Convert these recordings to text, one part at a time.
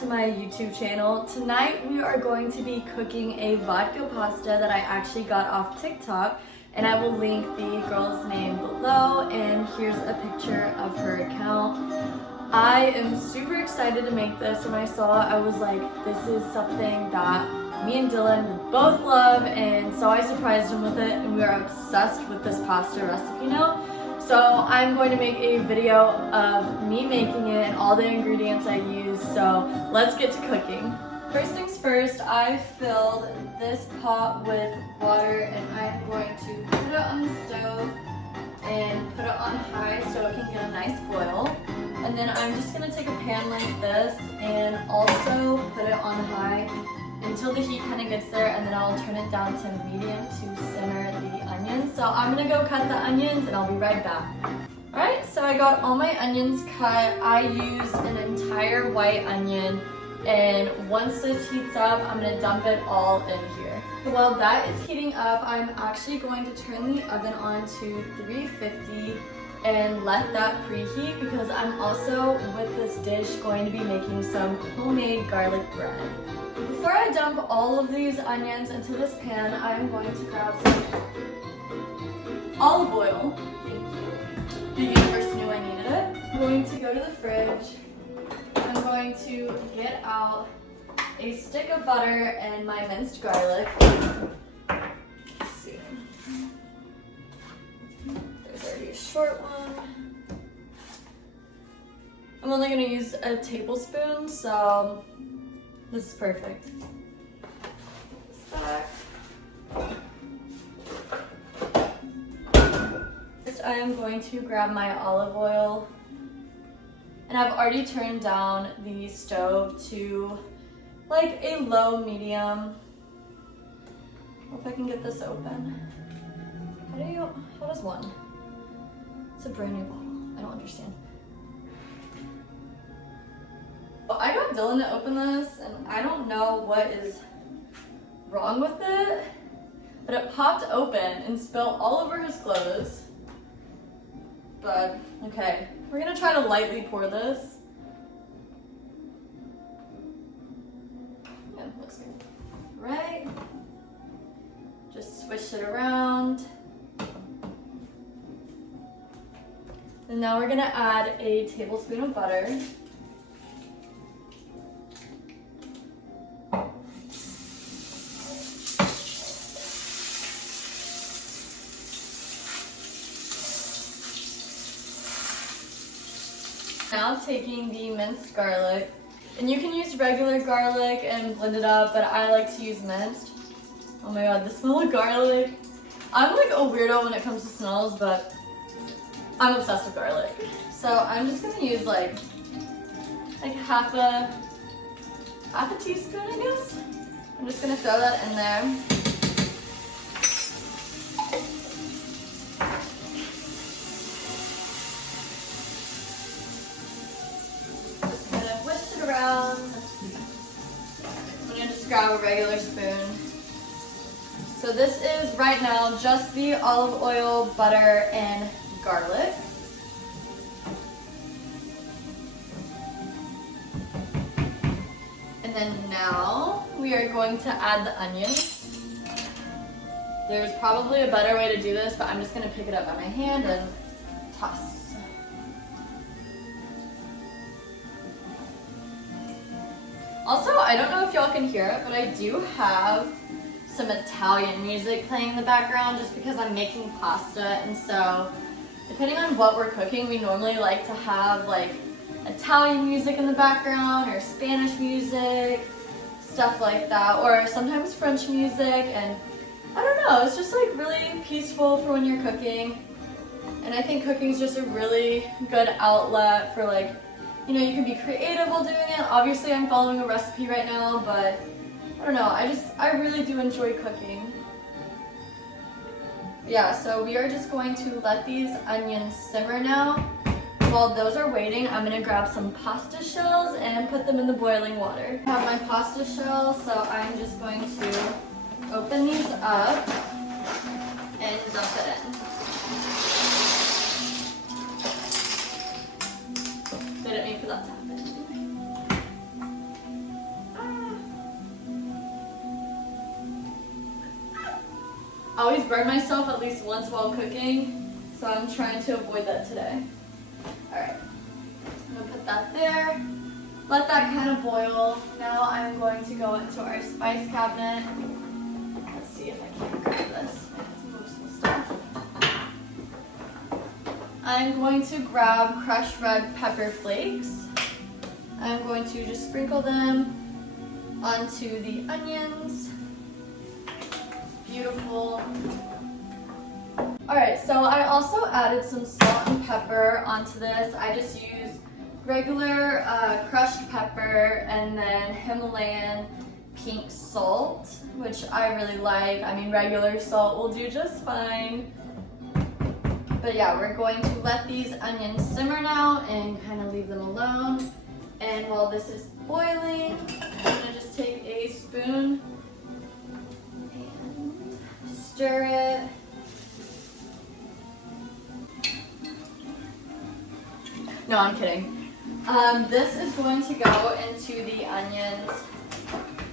to my YouTube channel. Tonight we are going to be cooking a vodka pasta that I actually got off TikTok, and I will link the girl's name below, and here's a picture of her account. I am super excited to make this. When I saw it, I was like, this is something that me and Dylan would both love, and so I surprised him with it, and we are obsessed with this pasta recipe now. So I'm going to make a video of me making it and all the ingredients I use, so let's get to cooking. First things first, I filled this pot with water and I'm going to put it on the stove and put it on high so it can get a nice boil. And then I'm just going to take a pan like this and also put it on high until the heat kind of gets there, and then I'll turn it down to medium to simmer the onions. So I'm gonna go cut the onions and I'll be right back. Alright, so I got all my onions cut. I used an entire white onion, and once this heats up, I'm gonna dump it all in here. While that is heating up, I'm actually going to turn the oven on to 350 and let that preheat, because I'm also, with this dish, going to be making some homemade garlic bread. Before I dump all of these onions into this pan, I'm going to grab some olive oil. Thank you. The universe knew I needed it. I'm going to go to the fridge. I'm going to get out a stick of butter and my minced garlic. Let's see. There's already a short one. I'm only going to use a tablespoon, so this is perfect. Back. First, I am going to grab my olive oil, and I've already turned down the stove to like a low medium. If I can get this open. How does one? It's a brand new bottle. I don't understand. I got Dylan to open this, and I don't know what is wrong with it, but it popped open and spilled all over his clothes. But, okay, we're gonna try to lightly pour this. Yeah, looks good. Right. Just swish it around. And now we're gonna add a tablespoon of butter. Now taking the minced garlic, and you can use regular garlic and blend it up, but I like to use minced. Oh my god, the smell of garlic. I'm like a weirdo when it comes to smells, but I'm obsessed with garlic. So I'm just gonna use like half a teaspoon, I guess. I'm just gonna throw that in there. I'm gonna just grab a regular spoon. So this is right now just the olive oil, butter, and garlic. And then now we are going to add the onions. There's probably a better way to do this, but I'm just gonna pick it up by my hand and toss. Also, I don't know if y'all can hear it, but I do have some Italian music playing in the background just because I'm making pasta, and so depending on what we're cooking, we normally like to have like Italian music in the background or Spanish music, stuff like that, or sometimes French music, and I don't know, it's just like really peaceful for when you're cooking. And I think cooking is just a really good outlet for like, you know, you can be creative while doing it. Obviously, I'm following a recipe right now, but I don't know, I really do enjoy cooking. Yeah, so we are just going to let these onions simmer now. While those are waiting, I'm gonna grab some pasta shells and put them in the boiling water. I have my pasta shells, so I'm just going to open these up and dump it in. Didn't mean for that to happen. I always burn myself at least once while cooking, so I'm trying to avoid that today. Alright, I'm gonna put that there. Let that kind of boil. Now I'm going to go into our spice cabinet. Let's see if I can grab this. I have to move some stuff. I'm going to grab crushed red pepper flakes. I'm going to just sprinkle them onto the onions. Beautiful. Alright, so I also added some salt and pepper onto this. I just used regular crushed pepper and then Himalayan pink salt, which I really like. I mean, regular salt will do just fine. But yeah, we're going to let these onions simmer now and kind of leave them alone. And while this is boiling, I'm gonna just take a spoon and stir it. No, I'm kidding. This is going to go into the onions.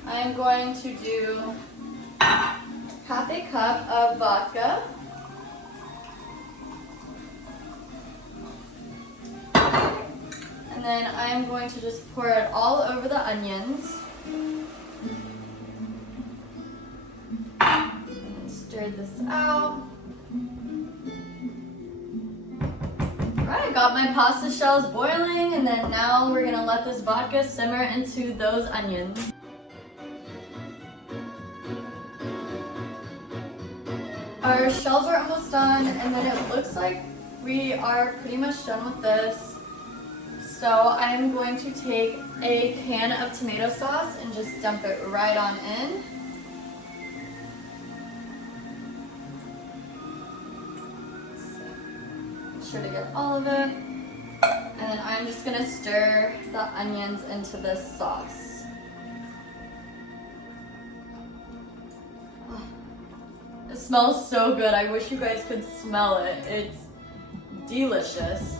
I'm going to do half a cup of vodka. And then I'm going to just pour it all over the onions. And stir this out. Alright, got my pasta shells boiling, and then now we're gonna let this vodka simmer into those onions. Our shells are almost done, and then it looks like we are pretty much done with this. So I'm going to take a can of tomato sauce and just dump it right on in. Make sure to get all of it. And then I'm just gonna stir the onions into this sauce. Oh, it smells so good. I wish you guys could smell it. It's delicious.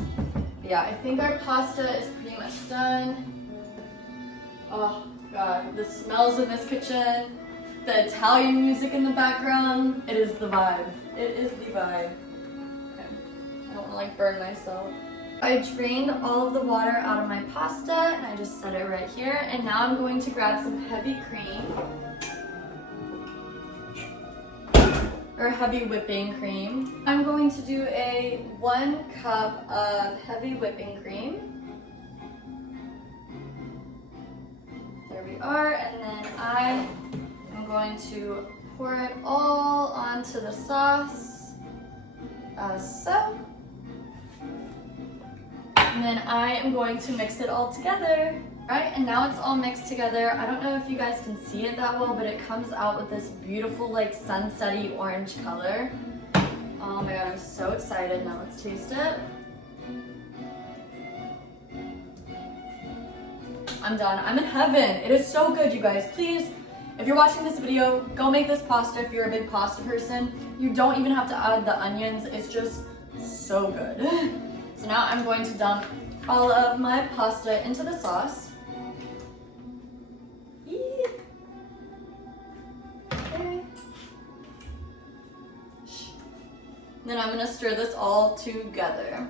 Yeah, I think our pasta is pretty much done. Oh God, the smells in this kitchen, the Italian music in the background, it is the vibe. It is the vibe. Okay, I don't want to burn myself. I drained all of the water out of my pasta and I just set it right here. And now I'm going to grab some heavy cream. Or heavy whipping cream. I'm going to do a 1 cup of heavy whipping cream. There we are, and then I am going to pour it all onto the sauce, as so. And then I am going to mix it all together. Right, and now it's all mixed together. I don't know if you guys can see it that well, but it comes out with this beautiful like sunset-y orange color. Oh my God, I'm so excited. Now let's taste it. I'm done. I'm in heaven. It is so good, you guys. Please, if you're watching this video, go make this pasta if you're a big pasta person. You don't even have to add the onions. It's just so good. So now I'm going to dump all of my pasta into the sauce. Okay. Then I'm gonna stir this all together.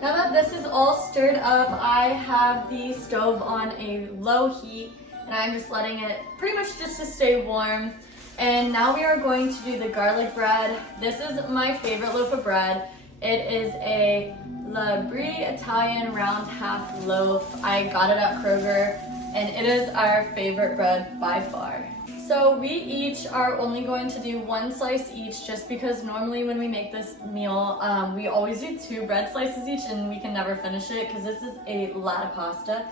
Now that this is all stirred up, I have the stove on a low heat and I'm just letting it pretty much just to stay warm. And now we are going to do the garlic bread. This is my favorite loaf of bread. It is a La Brie Italian round half loaf. I got it at Kroger and it is our favorite bread by far. So we each are only going to do 1 slice each just because normally when we make this meal, we always do 2 bread slices each and we can never finish it because this is a lot of pasta.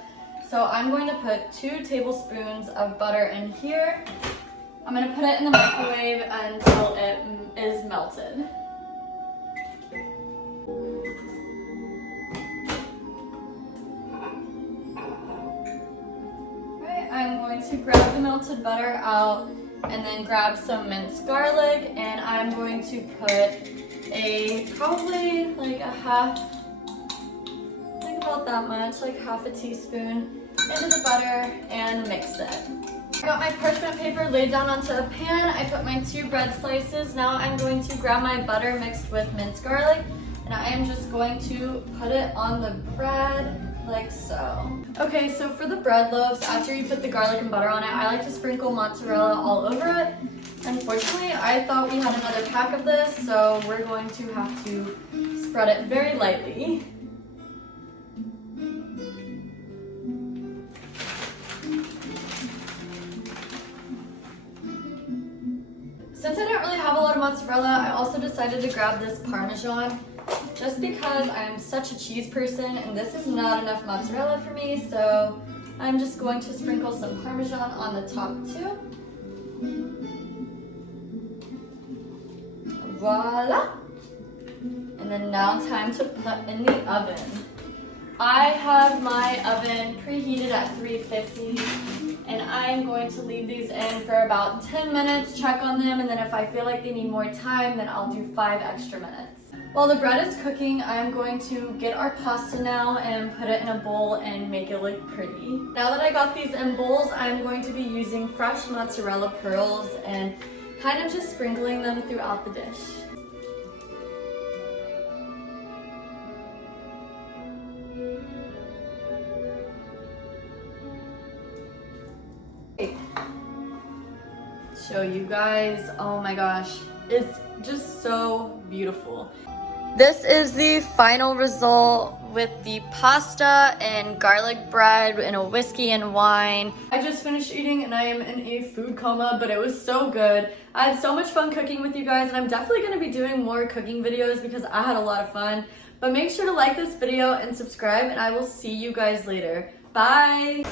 So I'm going to put 2 tablespoons of butter in here. I'm going to put it in the microwave until it is melted. I'm going to grab the melted butter out and then grab some minced garlic, and I'm going to put probably like about that much, like half a teaspoon into the butter and mix it. I got my parchment paper laid down onto a pan. I put my 2 bread slices. Now I'm going to grab my butter mixed with minced garlic, and I am just going to put it on the bread like so. Okay, so for the bread loaves, after you put the garlic and butter on it, I like to sprinkle mozzarella all over it. Unfortunately, I thought we had another pack of this, so we're going to have to spread it very lightly. Since I didn't really have a lot of mozzarella, I also decided to grab this Parmesan just because I'm such a cheese person and this is not enough mozzarella for me, so I'm just going to sprinkle some Parmesan on the top too. Voila! And then now time to put in the oven. I have my oven preheated at 350 and I am going to leave these in for about 10 minutes, check on them, and then if I feel like they need more time, then I'll do 5 extra minutes. While the bread is cooking, I'm going to get our pasta now and put it in a bowl and make it look pretty. Now that I got these in bowls, I'm going to be using fresh mozzarella pearls and kind of just sprinkling them throughout the dish. Show you guys, oh my gosh, it's just so beautiful. This is the final result with the pasta and garlic bread and a whiskey and wine. I just finished eating and I am in a food coma, but it was so good. I had so much fun cooking with you guys, and I'm definitely going to be doing more cooking videos because I had a lot of fun. But make sure to like this video and subscribe, and I will see you guys later. Bye!